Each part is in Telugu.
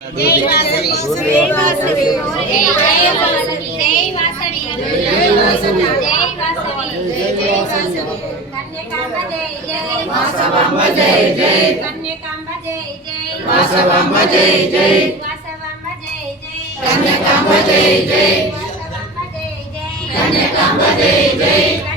जय वासवी जय वासवी जय जय वासवी जय वासवी जय वासवी जय वासवी जय वासवी कन्याकांबा जय जय वासवांबा जय जय कन्याकांबा जय जय वासवांबा जय जय वासवांबा जय जय कन्याकांबा जय जय वासवांबा जय जय कन्याकांबा जय जय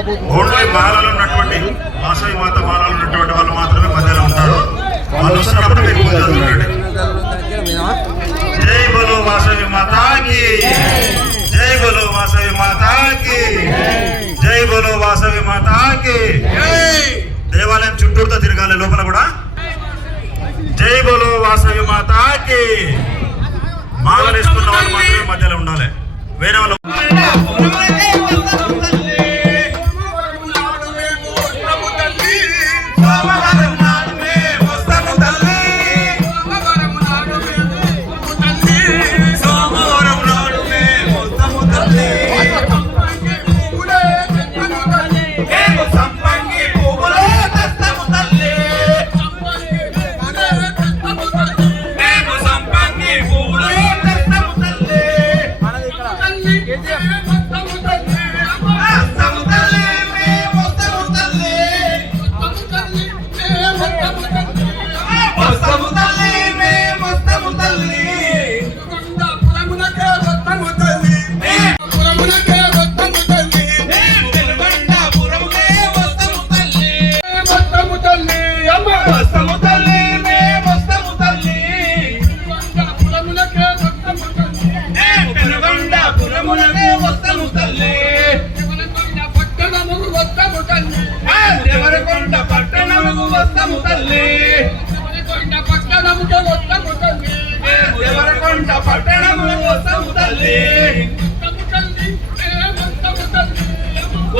ఓన్లీ మాలలు ఉన్నటువంటి వాసవి మాత మాలలు ఉన్నటువంటి వాళ్ళు మాత్రమే మధ్యలో ఉంటారు. వాళ్ళు వస్తున్నప్పుడు మీరు పూజ చదువుకోండి. జై బోలో వాసవి మాతాకి, జై బోలో వాసవి మాతాకి, జై బోలో వాసవి మాతాకి. దేవాలయం చుట్టూరుతో తిరగాలి, లోపల కూడా జై బోలో వాసవి మాతాకి. మాలలు వేసుకున్న వాళ్ళు మాత్రమే మధ్యలో ఉండాలి, వేరే వాళ్ళు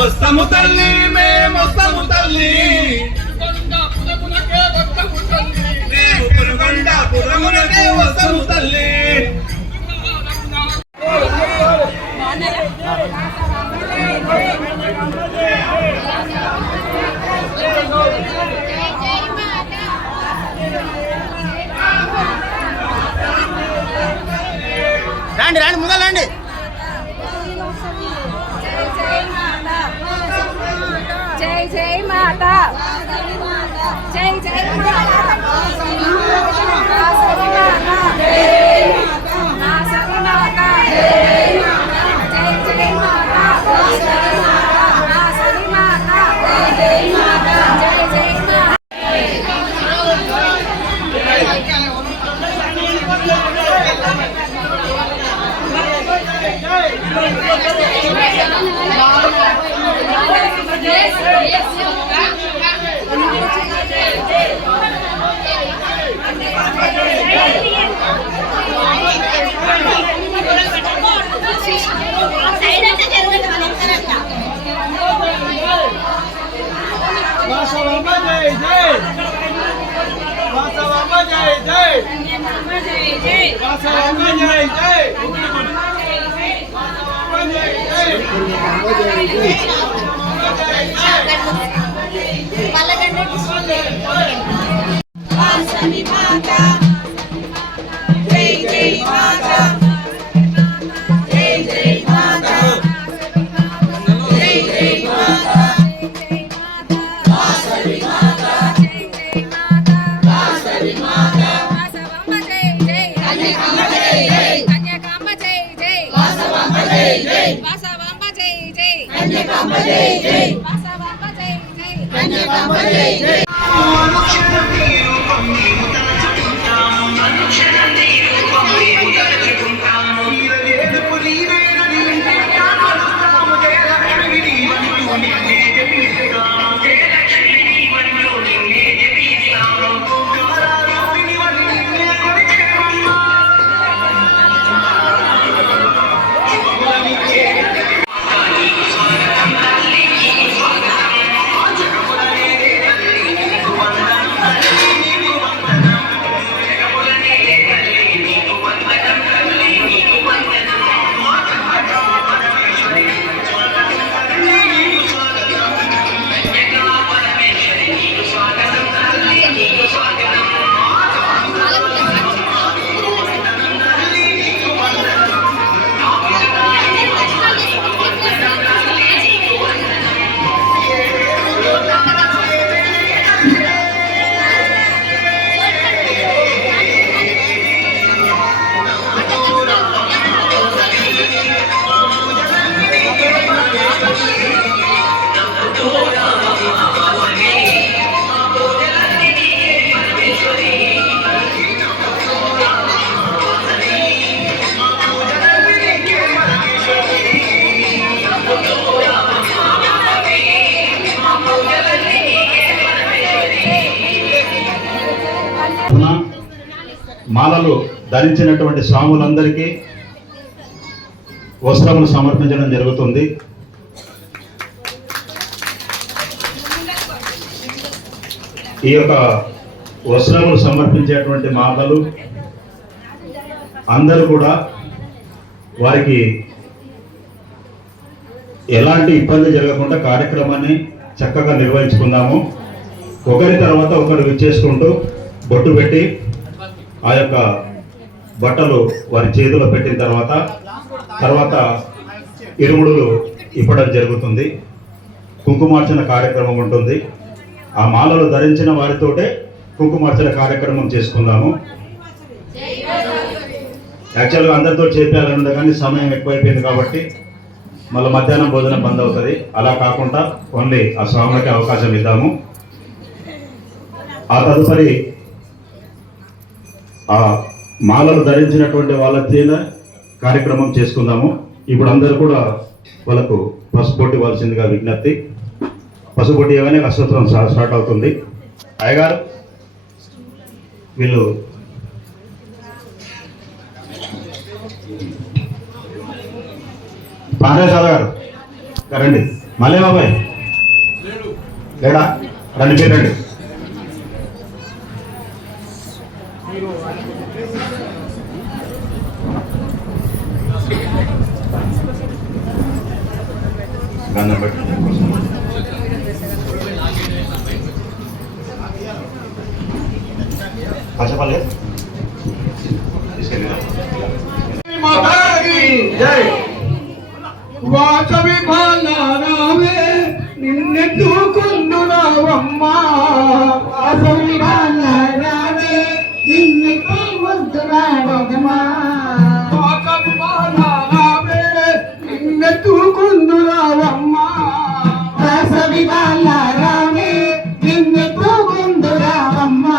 వస్తాము తల్లి, మేము వస్తాము తల్లి. పురమునకే వస్తాము తల్లి. రండి రండి ముందర రండి. జై జై మాత, జై జై మాత, వాసవమ్మ జై జై, వాసవమ్మ జై జై, వాసవమ్మ జై జై, వాసవి మాత, జై జై మాత, జై జై మాత, జై జై మాత, వాసవి మాత, వాసవి మాత, వాసవమ్మ జై జై, కన్యకాంబ జై జై, కన్యకాంబ జై జై, వాసవమ్మ జై జై, వాసవమ్మ జై జై, కన్యకాంబ జై జై, వాసవమ్మ జై జై, కన్యకాంబ జై జై. మాలలు ధరించినటువంటి స్వాములందరికీ వస్త్రములు సమర్పించడం జరుగుతుంది. ఈ యొక్క వస్త్రములు సమర్పించేటువంటి మాలలు అందరూ కూడా వారికి ఎలాంటి ఇబ్బంది జరగకుండా కార్యక్రమాన్ని చక్కగా నిర్వహించుకుందాము. ఒకరి తర్వాత ఒకరు విచ్చేసుకుంటూ బొట్టు పెట్టి ఆ యొక్క బట్టలు వారి చేతిలో పెట్టిన తర్వాత ఇరుముడులు ఇవ్వడం జరుగుతుంది. కుంకుమార్చన కార్యక్రమం ఉంటుంది. ఆ మాలలు ధరించిన వారితోటే కుంకుమార్చన కార్యక్రమం చేసుకుందాము. యాక్చువల్గా అందరితో చేయాలని కానీ సమయం ఎక్కువైపోయింది కాబట్టి మళ్ళీ మధ్యాహ్నం భోజనం బంద్ అవుతుంది. అలా కాకుండా ఓన్లీ ఆ స్వాములకి అవకాశం ఇద్దాము. ఆ తదుపరి ఆ మాలలు ధరించినటువంటి వాళ్ళ కార్యక్రమం చేసుకుందాము. ఇప్పుడు అందరూ కూడా వాళ్ళకు పసుపొట్టి ఇవ్వాల్సిందిగా విజ్ఞప్తి. పసుపొట్టి ఏమైనా అష్టోత్తరం స్టార్ట్ అవుతుంది. అయ్యగారు వీళ్ళు పాండేశ్వర గారు రండి. మళ్ళీ బాబాయ్ లేడా? రండి మీరు రండి. గంధం పెట్టి పచ్చపల్లి వాసవి బాలరావే నిన్నెత్తుకుందురావమ్మా, వాసవి బాలరావే నిన్నెత్తుకుందురావమ్మా, వాసవి బాలరావే నిన్నెత్తుకుందురావమ్మా, వాసవి బాలరావే నిన్నెత్తుకుందురావమ్మా,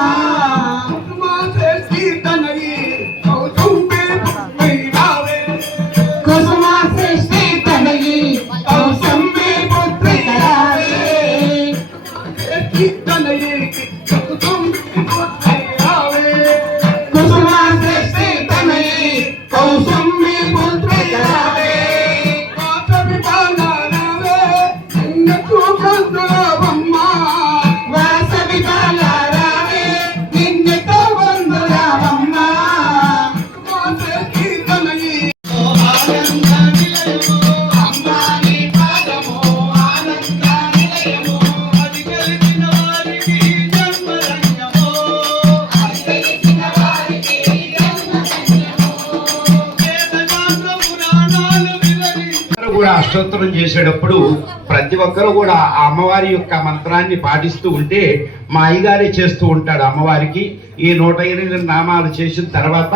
కుసుమా శ్రేష్ఠి తనయి కౌతుంబే పుత్రైరావే, కుసుమా శ్రేష్ఠి తనయి కౌసంబే పుత్రైరావే, శ్రేష్ఠి తనయి కౌతుంబే పుత్రైరావే, కుసుమా శ్రేష్ఠి తనయి కౌసంబే పుత్రైరావే, వాసవి బాలరావే నిన్నెత్తుకుందురావమ్మా, వాసవి బాలరావే నిన్నెత్తుకుందురావమ్మా, కుసుమా శ్రేష్ఠి తనయి కూడా అష్టోత్తరం చేసేటప్పుడు ప్రతి ఒక్కరు కూడా ఆ అమ్మవారి యొక్క మంత్రాన్ని పాటిస్తూ ఉంటే మా అయ్యగారే చేస్తూ ఉంటాడు అమ్మవారికి. ఈ 108 నామాలు చేసిన తర్వాత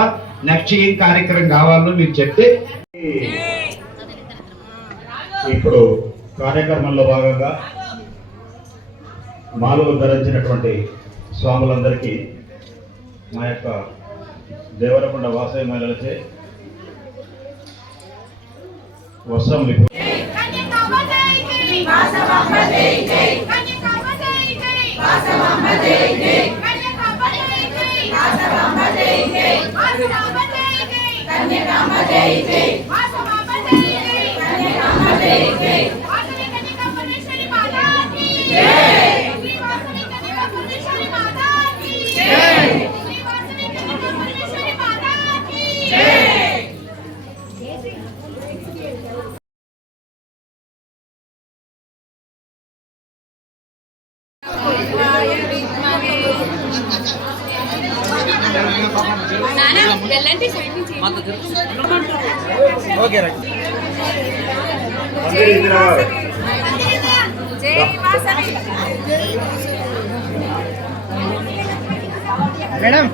నెక్స్ట్ ఏం కార్యక్రమం కావాలో మీరు చెప్తే ఇప్పుడు కార్యక్రమంలో భాగంగా మాలలు ధరించినటువంటి స్వాములందరికీ మా యొక్క దేవరకొండ వాసవి మహిళలచే వస్త్రములు కన్యకాంబ జై జై వాసవాంబ జై జై కన్యకాంబ జై జై వాసవాంబ జై జై కన్యకాంబ జై జై వాసవాంబ జై జై వాసవాంబ జై జై కన్యకాంబ జై జై వాసవాంబ జై జై కన్యకాంబ జై జై వాసవి కన్యకాంబేశ్వరి మాతా కీ జై శ్రీ వాసవి కన్యకాంబేశ్వరి మాతా కీ జై శ్రీ వాసవి కన్యకాంబేశ్వరి మాతా కీ జై. మేడం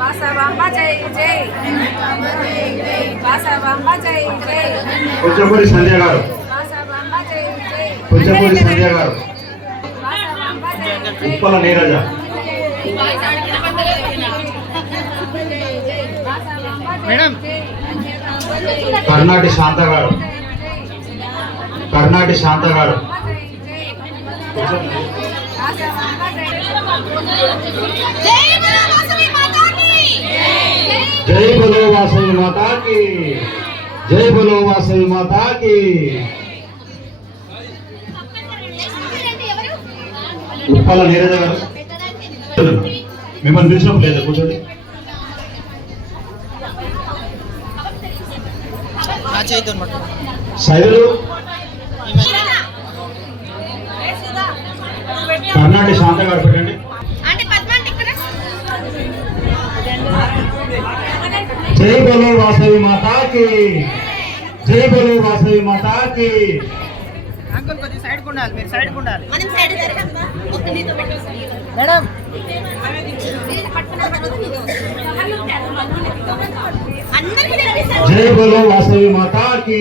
వాసవాంబ జై జై వాసవాంబ జై జై పుచ్చపూడి సంధ్య గారు, వాసవాంబ జై జై పుచ్చపూడి సంధ్య గారు, వాసవాంబ జై జై ఉప్పల నీరజ, మేడం కర్ణాటి శాంత గారు, కర్ణాటి శాంత గారు, జై వాసవి మాతా జై బలో వాసవి మాతాకి, జై బలో వాసవి మాతాకి. ఉప్పాల నీరజ గారు మిమ్మల్ని పిలిచినప్పుడు లేదా కూర్చోండి. శైలు కర్ణాటి శాంత గారు పెట్టండి. జై బలో వాసవి మాతాకి, జై బలో వాసవి మాతాకి. అంకుల్ కొంచెం సైడ్ ఉండాలి, మీరు సైడ్ ఉండాలి మనం సైడ్ జరగండి ఒక్క నీతో పెట్టేసి మేడం. జై బలో వాసవి మాతాకి.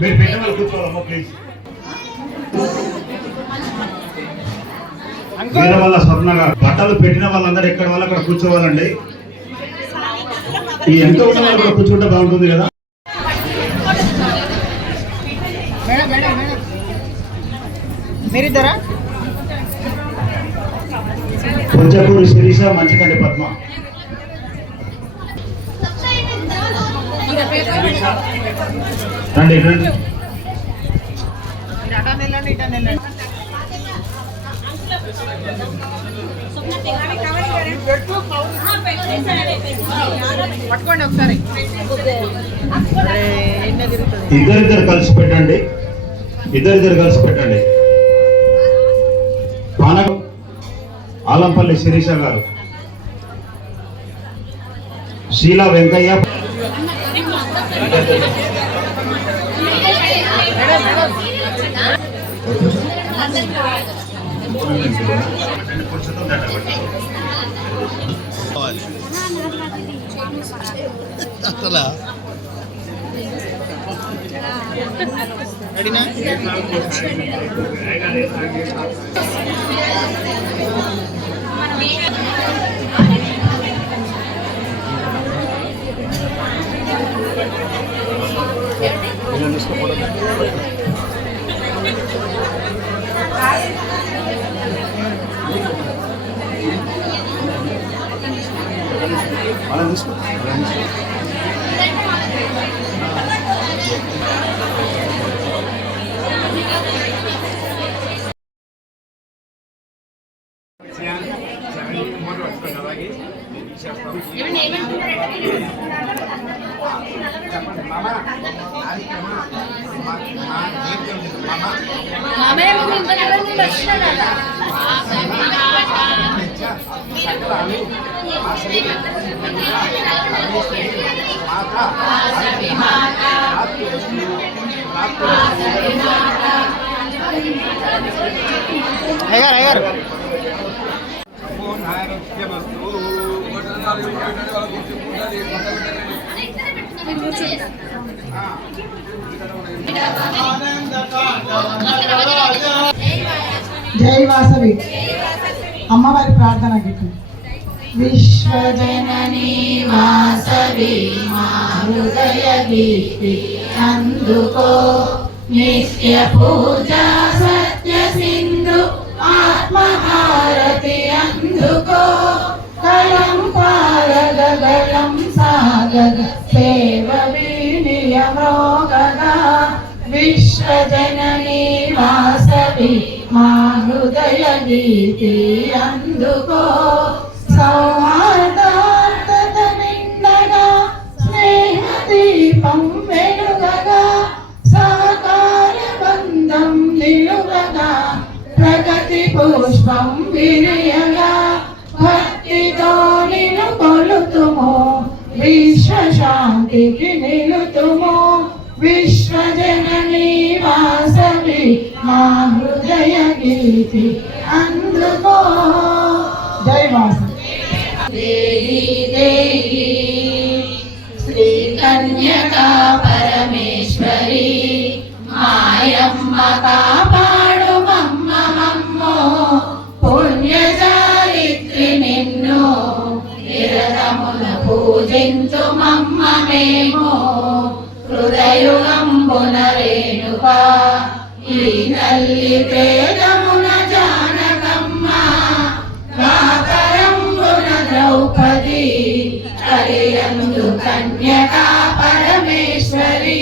మీరు పెట్టిన వాళ్ళు కూర్చోవాలమ్మా ప్లీజ్. వేరే వాళ్ళ స్వర్ణగా బట్టలు పెట్టిన వాళ్ళందరూ ఎక్కడ వాళ్ళు అక్కడ కూర్చోవాలండి. ఈ ఎంత ఉన్న వాళ్ళు కూడా కూర్చుంటే బాగుంటుంది కదా. మేడం మేడం మేడం మీరిద్దరా? కొంచెపూరి శిరీష, మంచికండి పద్మ. రండి రండి. మీరు అటా నిల్లండి, ఇటా నిల్లండి. పట్టుకోండి ఒకసారి. ఇద్దరిద్దరు కలిసి పెట్టండి, ఇద్దరిద్దరు కలిసి పెట్టండి. పానగం ఆలంపల్లి శిరీష గారు, శీలా వెంకయ్య. అసలు రెడీనా? అయ్యారు అయ్యారు. జై వాసవి అమ్మవారి ప్రార్థన గీతం. విశ్వజననీ వాసవి మా హృదయ గీతి అందుకో, నిత్య పూజా సత్య సింధు ఆత్మహారతి అందుకో, కలం పారగ గలం సాగగ సేవ వినియమోగగా, విశ్వజననీ వాసవి మా హృదయ గీతి అందుకో, సౌహార్దార్థత నిండగా స్నేహ దీపం వెలుగగా, సహకార బంధం నిలువగా, ప్రగతి పుష్పం విరియగా, భక్తితో నిన్ను కొలుతుము, విశ్వ శాంతికి నిలుతుము, విశ్వజననీ వాసవి మా హృదయ గీతి అందుకో. జై వాసవి. దేహి దేహి శ్రీ కన్యకా పరమేశ్వరి, మాయమ్మ కాపాడు మమ్మ మమ్మో, పుణ్యచారిత్రి నిన్ను నిరతమున పూజింతు మమ్మ మేము, హృదయుగంబున రేణుక ఈ తల్లి ప్రేతమున జానకమ్మ, కాకరంబున ద్రౌపది కలి కన్యకా పరమేశ్వరి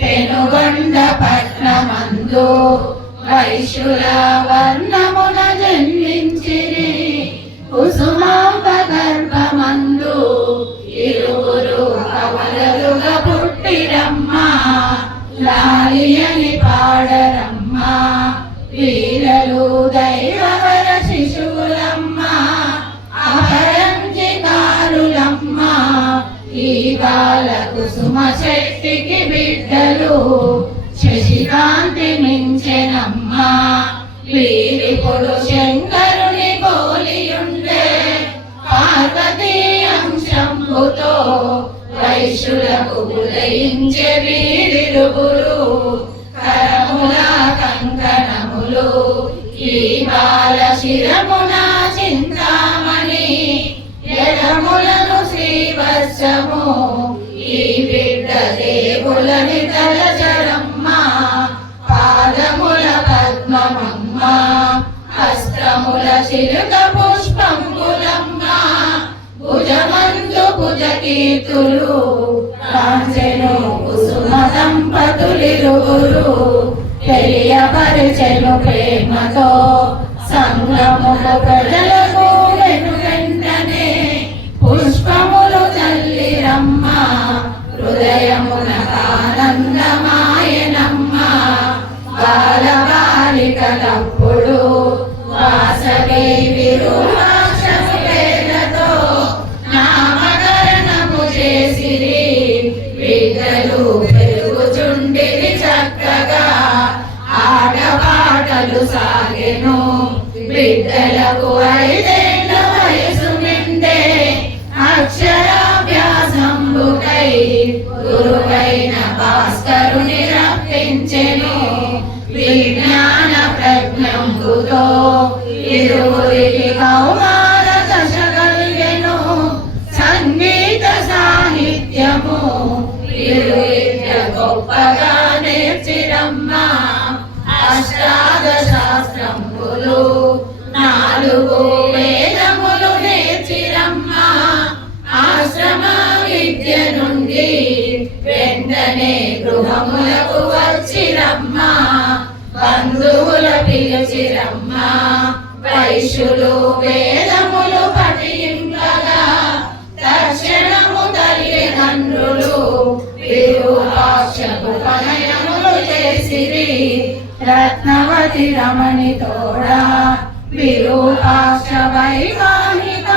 పెనుగొండ పట్నమందు వైశ్యుల వర్ణమున జన్మించిరి కుసుమాంబ గర్భమందు ఇరువురు కవలలుగా పుట్టిరమ్మ లాలియని పాడరమ్మ వీరలు దైవవర శిశువులమ్మ అపరంజికారులమ్మ ఈ బాల కుసుమ శక్తికి బిడ్డలు శశికాంతి మించెనమ్మ వీరిపుడు శంకరుని పోలియుండే పార్వతీ అంశంబుతో వైశ్యులకు ఉదయించే వీరిరువురు కరముల కంకణములు ఈ బాల శిరమున చింతామణి యరములను శ్రీవత్సము ఈ బిడ్డ దేవులని తలచరమ్మ పాదముల పద్మమమ్మ హస్తముల చిలుక పుష్పంబులమ్మ భుజమందు భుజకీర్తులు కాంచెను కుసుమ దంపతులిరువురు తెలియపరిచెను ప్రేమతో సంగముల ప్రజలకు వెనువెంటనే పుష్పములు చల్లిరమ్మ హృదయమున ఆనందమాయనమ్మ బాలబాలికలప్పుడు వాసవి విరుహాక్షము పేర్లతో నామకరణము చేసిరి బిడ్డలు పెరుగుచుండిరి చక్కగా ఆటపాటలు సాగెను బిడ్డలకు 5 ఏళ్ల వయసు నిండే అక్షరాభ్యాసంబుకై గురువైన భాస్కరుని రప్పించెను విజ్ఞాన ప్రజ్ఞంబుతో ఇరువురికి కౌమార దశ కలిగెను సంగీత సాహిత్యము ఇరు విద్య గొప్పగా నేర్చిరమ్మ అష్టాదశాస్త్రంబులు 4 వేదములు నేర్చిరమ్మ ఆశ్రమ విద్య నుండి వెంటనే గృహములకు వచ్చిరమ్మ బంధువుల పిలిచిరమ్మ వైశ్యులు వేదములు పఠింపగా దర్శనము తల్లిదండ్రులు విరూపాక్షకు ప్రణయములు చేసిరి రత్నవతి రమణి తోడా విరూపాక్ష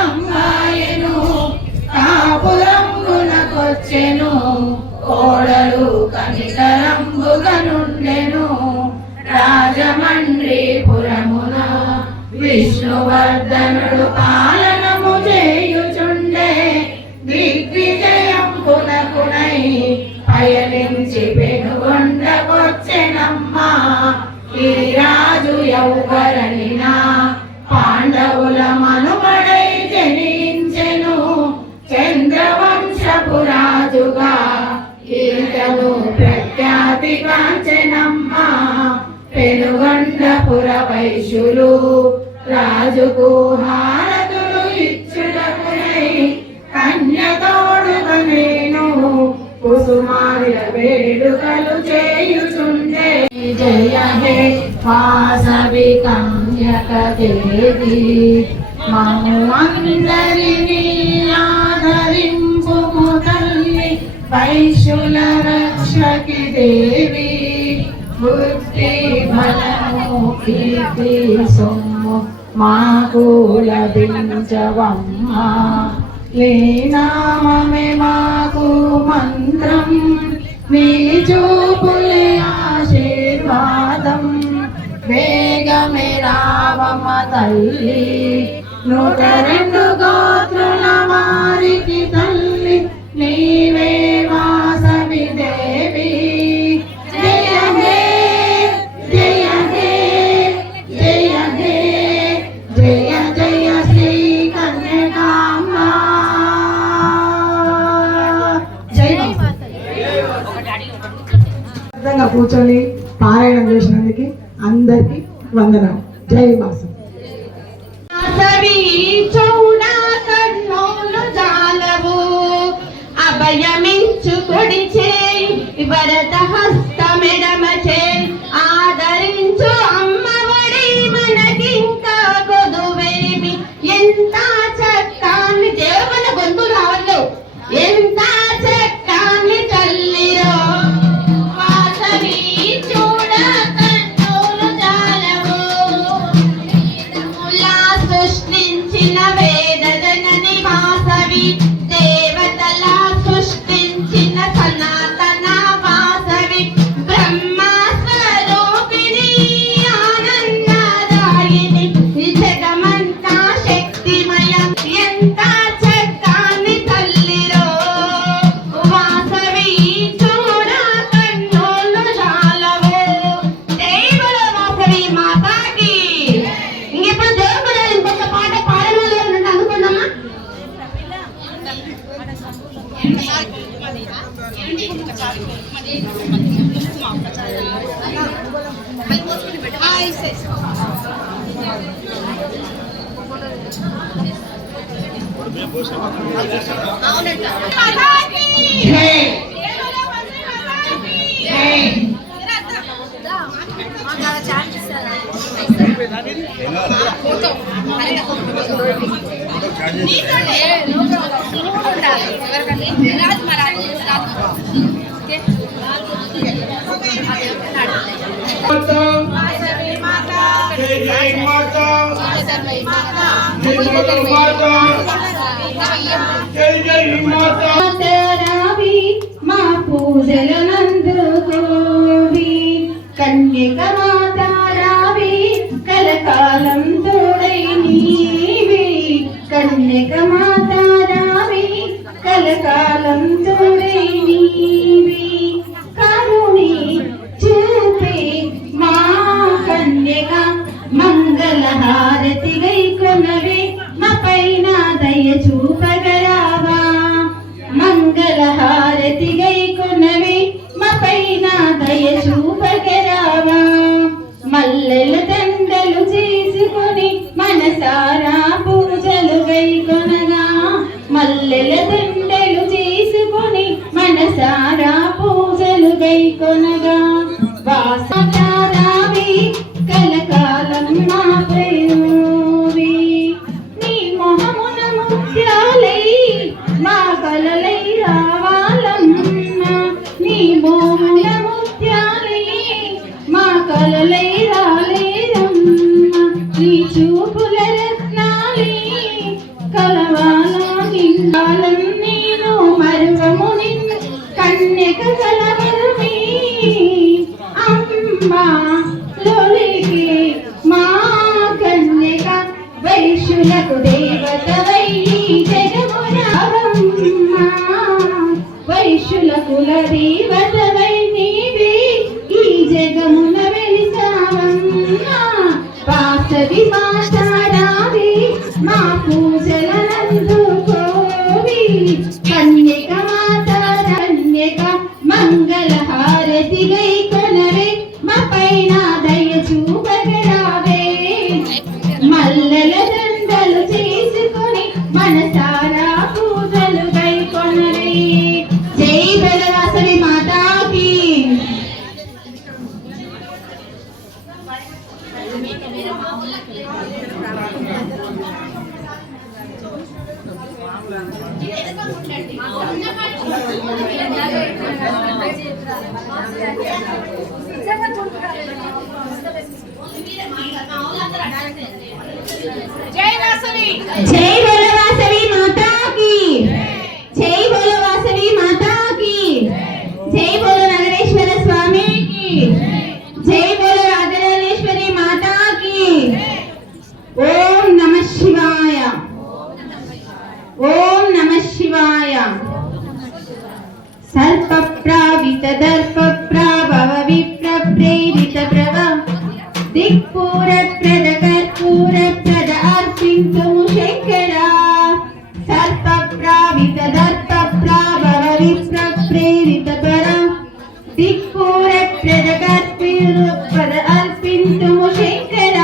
వైవాహికమ్మాయను కాపురంబునకొచ్చెను కోడలు కనికరంబుగా నుండెను రాజమండ్రిపురమున విష్ణువర్ధనుడు పాలనము చేయుచుండే దిగ్విజయంబునకునై పయనించి పెనుగొండకొచ్చెనమ్మ ఈ రాజు యౌవరణినా పాండవుల మనుమడై జనించెను చంద్రవంశపు రాజుగా ఈతను ప్రఖ్యాతి కాంచెనమ్మ పెనుగొండపుర వైశ్యులు రాజుకు హారతులు ఇచ్చుటకునై కన్యతోడుగా నేను కుసుమార్య వేడుకలు చేయుచుండే జయ హే వాసవి కన్యక దేవి మము అందరినీ ఆదరింపుము తల్లి వైశ్యుల రక్షకి దేవి బుద్ధి బలము కీర్తి సొమ్ము మాకు లభించవమ్మ నీ నామమే మాకు మంత్రం నీ చూపులే ఆశీర్వాదం వేగమే రావమ్మ తల్లి 102 గోత్రుల వారికి తల్లి నీవే వాసవి దేవి జయ హే జయ హే జయ హే జయ జయ శ్రీ కన్యకాంబ జై మాత కూర్చొని పారాయణం చేసినందుకు అందరికి వందనం జై వాసవి చౌడా కన్నోలు జాలవు అభయ అభయమించు కొడి చేయి వరద హస్తమెడమ చేయి ఆదరించు అమ్మఒడి మనకింకా కొదువేమి ఎంత చక్కాన్ని దేవుల గొంతు రావద్దు ఎంత చక్కాన్ని తల్లిరో వాసవి చూడ కన్నులు చాలవు ములా సృష్టించిన వేద జనని వాసవి దేవతల సృష్టించిన సనాతన వాసవి బ్రహ్మ స్వరూపిణి ఆనందదాయిని జగమంతా శక్తిమయం ఎంత చక్కాని తల్లిరో వాసవి చూడ కన్నులు చాలవు దేవుల వాసవి మాతాకి ఇంకెప్పుడు దేవుడు ఇంకొక పాట పాడలేదు అన్నట్టు అనుకున్నామా మాతారావి మా పూజల నందుకోవి కన్యక మాతారావి కలకాలం తోడై నీవి కన్యక మాతారావి కలకాలం తోడై నీవి కరుణి చూపి మా కన్యక మంగళ హారతి గై కొనవే మా పైన దయ చూపగరావా మంగళ హారతి గై కొనవే మా పైన దయ చూపగరావా మల్లెల దండలు చేసుకొని మనసారా పూజలు గై కొనగా మల్లెల దండలు చేసుకొని మనసారా పూజలు గై కొనగా వాసరావి కలకాలం మా ప్రేమోవి నీ మొహమున ముత్యాలై మా కలలై రావాలమ్మ నీ మొహమున ముత్యాలై మా కలలై రాలేదమ్మ నీ చూపుల రత్నాలై కలవాల నిండాలం నేను మరువము నిన్ను కన్యక కలవరమే అమ్మా లోలికి మా కన్యక వైశ్యులకు దేవతవై జగమునవమ్మ వైశ్యులకు దేవతవై నీవే ఈ జగమున వెలిసావమ్మ వాసవి మాతారావి మా పూజల నందుకోవి కన్యక కన్యక మంగళ హారతి గై కొనవే మా పైన దయ చూపగరావే మల్లెల దండలు చేసుకొని మనసారా పూజలు గై కొనవే జై బలవాసవి మాతాకి జై వాసవి జై బలవాసవి మాతాకి జై బలవాసవి మాతాకి జై బోలో నగరేశ్వర స్వామికి జై బోలో రాజరాజేశ్వరి మాతాకి ఓం నమః శివాయ ఓం నమః శివాయ సర్ప ప్రావిత దర్ప ప్రాభవ విప్ర ప్రేరిత ప్రభ దిక్పూర ప్రద కర్పూర ప్రద అర్పింతుము శంకర సర్ప ప్రావిత దర్ప ప్రాభవ విప్ర ప్రేరిత పర దిక్పూర ప్రద కర్పూర ప్రద అర్పింతుము శంకర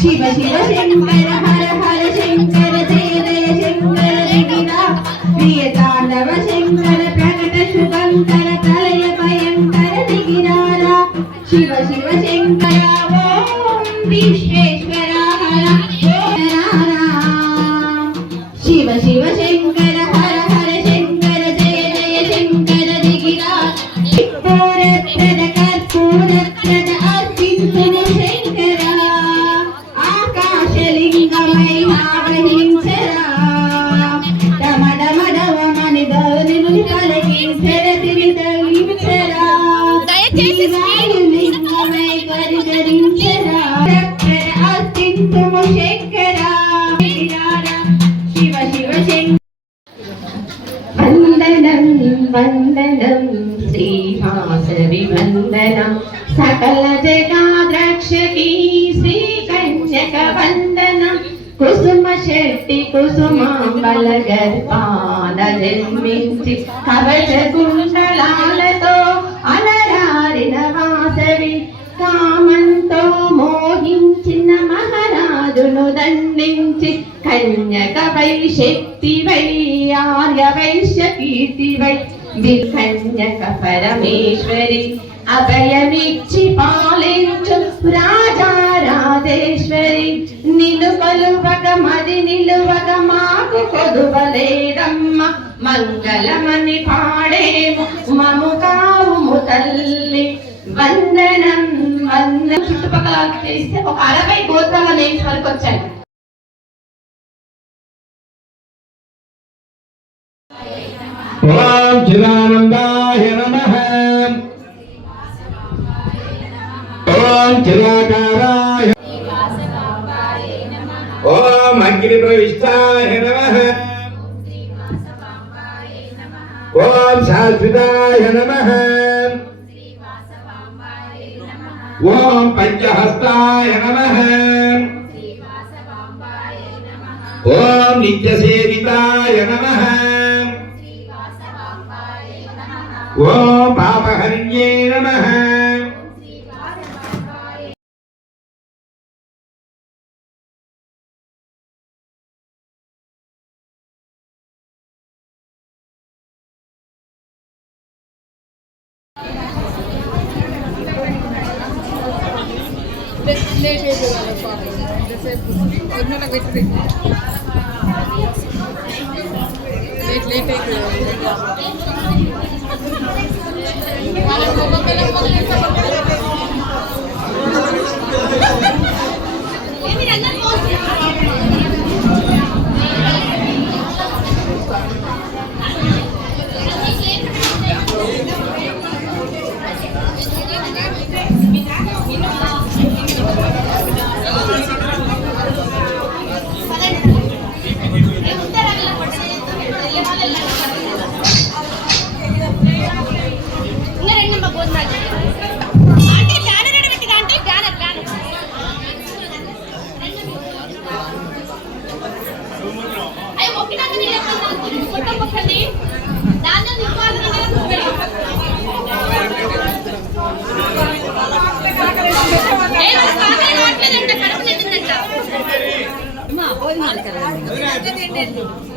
శివ శివ శంకర హర హర శంకర జయ జయ శంకర దిగిరా ప్రియ తాండవ శంకర శివ శంకర ఓం విశ్వేశ్వర హర శివ శివ శంకర హర హర శంకర జయ జయ శంకర దిగిరాజ్ కర్పూరప్రద కర్పూరప్రద అర్పించుము శంకర ఆకాశలింగమై ఆవహించరా డమడమడవమని ధనుని పలికించర తిని తలించరా లింగమై పరిధరించరా అర్పించుము శంకర శివ శివ శంకర వందనం వందనం శ్రీవాసవి వందనం సకల జగాద్రక్షకి శ్రీ కన్యక వందనం కుసుమ శెట్టి కుసుమాంబల గర్భాన జన్మించి కవచ కుండలాలతో అలరారిన వాసవి కామంతో మోహించిన మహారాజును దండించి కన్యకవై శక్తివై ఆర్య వైశ్య కీర్తివై వికన్యక పరమేశ్వరి అభయమిచ్చి పాలించు రాజా రాజేశ్వరి నిలువలువగ మది నిలువగ మాకు కొదువలేదమ్మ మంగళమని పాడేము మము కావుము తల్లి వందనం వందనం. చుట్టుపక్కల చేస్తే ఒక 60 గోత్రాల నేమ్స్ వరకు వచ్చాయి. ఓం చిదానందాయ నమః ఓం చిదాకారాయ ఓం అగ్ని ప్రవిష్టాయ నమః ఓం శాశ్వతాయ నమః ఓం పంచహస్తాయ నమః ఓం నిత్యసేవితాయ నమః ఓం పాపహరిణ్యే నమః కడుపు